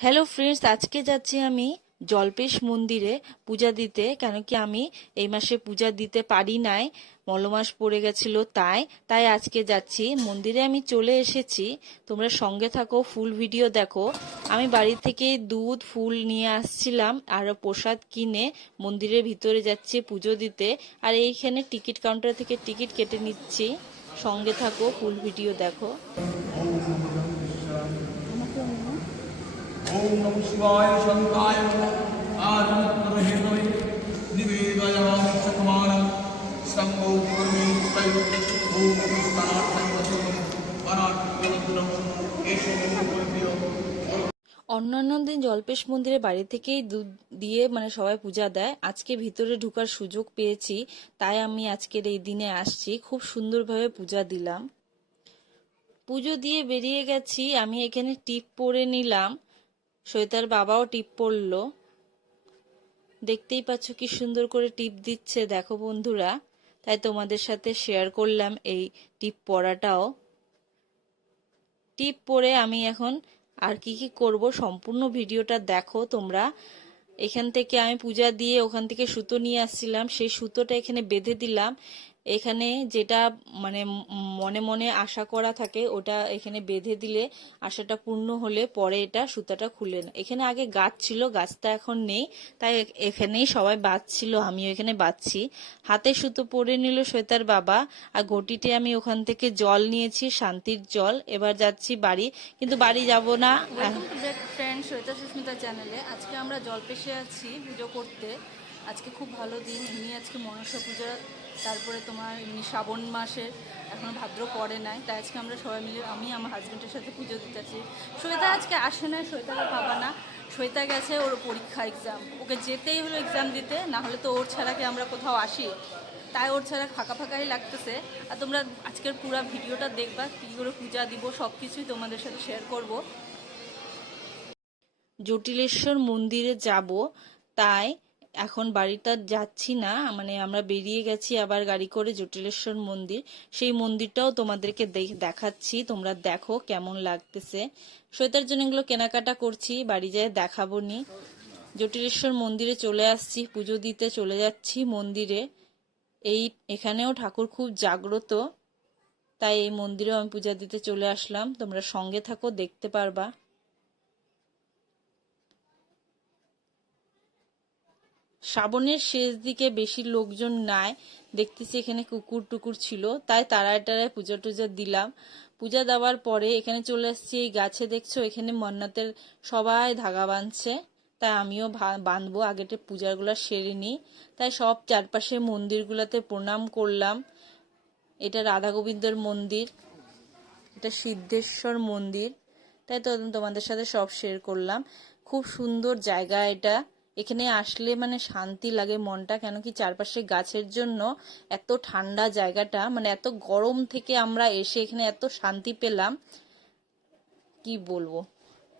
Hello friends, আজকে যাচ্ছি আমি জল্পেশ মন্দিরে পূজা দিতে। কেন কি আমি এই মাসে পূজা দিতে পারি নাই, মলমাস পড়ে গেছিল, তাই তাই আজকে যাচ্ছি মন্দিরে। আমি চলে এসেছি, তোমরা সঙ্গে থাকো, ফুল ভিডিও দেখো। আমি বাড়ি থেকে দুধ ফুল নিয়ে আসছিলাম আর প্রসাদ কিনে মন্দিরের ভিতরে যাচ্ছি পুজো দিতে। আর এইখানে টিকিট কাউন্টার থেকে টিকিট কেটে নিচ্ছি। সঙ্গে থাকো, ফুল ভিডিও দেখো। ओम नमः शिवाय शांताय आनंदहेतवे निवेदयाम चकमानं संगो कुर्मी तय ओम स्थानार्थं वचनं अनात्मवदनं एषो कुर्मियो। অন্যান্য দিন জল্পেশ মন্দিরে বাড়ি থেকেই দুধ দিয়ে সবাই পূজা দেয়। আজকে ভিতরে ঢোকার সুযোগ পেয়েছি, তাই আমি আজকের এই দিনে আসছি। খুব সুন্দরভাবে পূজা দিলাম। পুজো দিয়ে বেরিয়ে গেছি। আমি এখানে টিপ পরে নিলাম, শ্বেতার বাবাও টিপ পরলো। দেখতেই পাচ্ছ কি সুন্দর করে টিপ দিচ্ছে, দেখো বন্ধুরা। তাই তোমাদের সাথে শেয়ার করলাম এই টিপ পরাটাও। টিপ পরে আমি এখন আর কি কি করব সম্পূর্ণ ভিডিওটা দেখো তোমরা। এখান থেকে আমি পূজা দিয়ে ওখান থেকে সুতো নিয়ে আসছিলাম, সেই সুতোটা এখানে বেঁধে দিলাম। এখানে যেটা মনে মনে আশা করা থাকে ওটা এখানে বেঁধে দিলে আশাটা পূর্ণ হলে পরে এটা সুতাটা খুলে না। এখানে আগে গাছ ছিল, গাছটা এখন নেই, তাই এখানেই সবাই বাঁধছিল, আমিও এখানে বাঁধছি। হাতে সুতো পরে নিল শ্বেতার বাবা। আর ঘটিতে আমি ওখান থেকে জল নিয়েছি, শান্তির জল। এবার যাচ্ছি বাড়ি, কিন্তু বাড়ি যাব না। Welcome to back friend Shweta Susmita চ্যানেলে। আজকে আমরা জল্পেশে আছি পুজো করতে। আজকে খুব ভালো দিন, এমনি আজকে মনসা পূজা, তারপরে তোমার এমনি শ্রাবণ মাসের এখনও ভাদ্র পড়ে নাই, তাই আজকে আমরা সবাই মিলে, আমি আমার হাজব্যান্ডের সাথে পুজো দিতেছি। শ্বেতা আজকে আসে না, শ্বেতাকে পাবা না। শ্বেতা গেছে ওর পরীক্ষা এক্সাম, ওকে যেতেই হলো এক্সাম দিতে, না হলে তো ওর ছাড়া কি আমরা কোথাও আসি? তাই ওর ছাড়া ফাঁকা ফাঁকাই লাগতেছে। আর তোমরা আজকের পুরো ভিডিওটা দেখবা, কী করে পূজা দিব সব কিছুই তোমাদের সাথে শেয়ার করব। জটিলেশ্বর মন্দিরে যাব, তাই এখন বাড়িটা যাচ্ছি না। আমরা বেরিয়ে গেছি আবার গাড়ি করে জটিলেশ্বর মন্দির। সেই মন্দিরটাও তোমাদেরকে দেখাচ্ছি, তোমরা দেখো কেমন লাগতেছে। শ্বেতার জন্য এগুলো কেনাকাটা করছি, বাড়ি যেয়ে দেখাবো নি। জটিলেশ্বর মন্দিরে চলে আসছি, পুজো দিতে চলে যাচ্ছি মন্দিরে। এখানেও ঠাকুর খুব জাগ্রত, তাই এই মন্দিরেও আমি পূজা দিতে চলে আসলাম। তোমরা সঙ্গে থাকো, দেখতে পারবা। শ্রাবণের শেষ দিকে বেশি লোকজন নাই, দেখতেছি এখানে কুকুর টুকুর ছিল, তাই তারায় টারায় পূজা টুজা দিলাম। পূজা দেওয়ার পরে এখানে চলে আসছি এই গাছে, দেখছো এখানে মন্নাতের সবাই ধাগা বাঁধছে, তাই আমিও বাঁধবো। আগেতে পূজাগুলো সেরে নিই, তাই সব চারপাশে মন্দিরগুলোতে প্রণাম করলাম। এটা রাধা গোবিন্দর মন্দির, এটা সিদ্ধেশ্বর মন্দির, তাই তো তোমাদের সাথে সব শেয়ার করলাম। খুব সুন্দর জায়গা এটা, এখানে আসলে শান্তি লাগে মনটা। কেন কি চারপাশে গাছের জন্য এত ঠান্ডা জায়গাটা, এত গরম থেকে আমরা এসে এখানে এত শান্তি পেলাম, কি বলবো।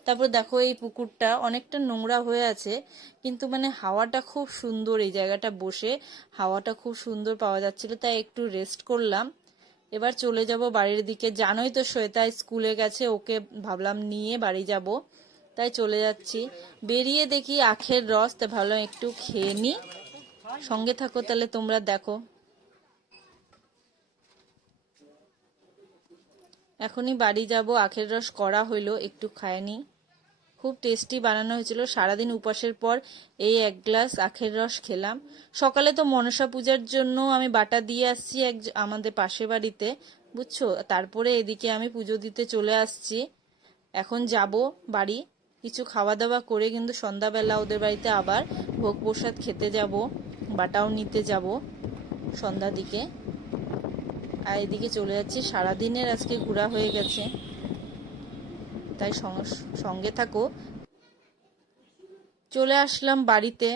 তারপর দেখো এই পুকুরটা অনেকটা নোংরা হয়ে আছে, কিন্তু হাওয়াটা খুব সুন্দর, এই জায়গাটা বসে হাওয়াটা খুব সুন্দর পাওয়া যাচ্ছিল, তাই একটু রেস্ট করলাম। এবার চলে যাব বাড়ির দিকে। জানোই তো শ্বেতা স্কুলে গেছে, ওকে ভাবলাম নিয়ে বাড়ি যাব, তাই চলে যাচ্ছি। বেরিয়ে দেখি আখের রস, তা ভালো একটু খেয়ে নি। সঙ্গে থাকো তাহলে তোমরা দেখো। এখনই বাড়ি যাব, আখের রস করা হইলো, একটু খায়নি। খুব টেস্টি বানানো হয়েছিল, সারাদিন উপাসের পর এই এক গ্লাস আখের রস খেলাম। সকালে তো মনসা পূজার জন্য আমি বাটা দিয়ে আসছি আমাদের পাশের বাড়িতে, বুঝছো। তারপরে এদিকে আমি পুজো দিতে চলে আসছি। এখন যাব বাড়ি, কিছু খাওয়া দাওয়া করে কিন্তু সন্ধ্যাবেলা ওদের বাড়িতে আবার ভোগ প্রসাদ খেতে যাব, বাটাও নিতে যাব সন্ধ্যা দিকে। আর এদিকে চলে যাচ্ছি, সারাদিনের আজকে ঘোরা হয়ে গেছে, তাই সঙ্গে থাকো। চলে আসলাম বাড়িতে,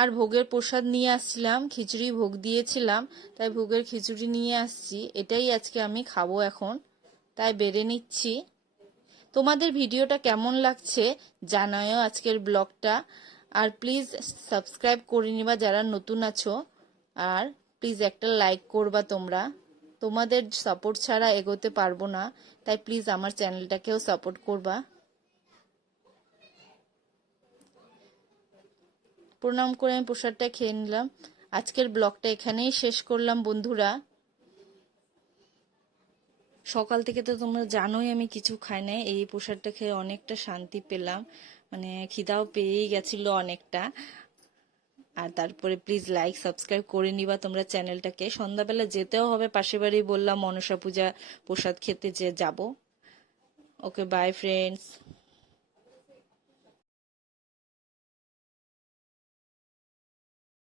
আর ভোগের প্রসাদ নিয়ে আসছিলাম, খিচুড়ি ভোগ দিয়েছিলাম, তাই ভোগের খিচুড়ি নিয়ে আসছি। এটাই আজকে আমি খাবো এখন, তাই বেড়ে নিচ্ছি। তোমাদের ভিডিওটা কেমন লাগছে জানাও আজকের ব্লগটা। আর প্লিজ সাবস্ক্রাইব করে নিবা যারা নতুন আছো, আর প্লিজ একটা লাইক করবা তোমরা। তোমাদের সাপোর্ট ছাড়া এগোতে পারবো না, তাই প্লিজ আমার চ্যানেলটাকেও সাপোর্ট করবা। প্রণাম করে আমি প্রসাদটা খেয়ে নিলাম। আজকের ব্লগটা এখানেই শেষ করলাম বন্ধুরা। সকাল থেকে তো তোমরা জানোই আমি কিছু খাই নাই, এই প্রসাদটা খেয়ে অনেকটা শান্তি পেলাম, মানে খিদাও পেয়েই গেছিল অনেকটা। আর তারপরে প্লিজ লাইক সাবস্ক্রাইব করে নিবা তোমরা চ্যানেলটাকে। সন্ধ্যাবেলা যেতেও হবে পাশের বাড়ি, বললাম মনসা পূজা প্রসাদ খেতে যে যাব। ওকে, বাই ফ্রেন্ডস।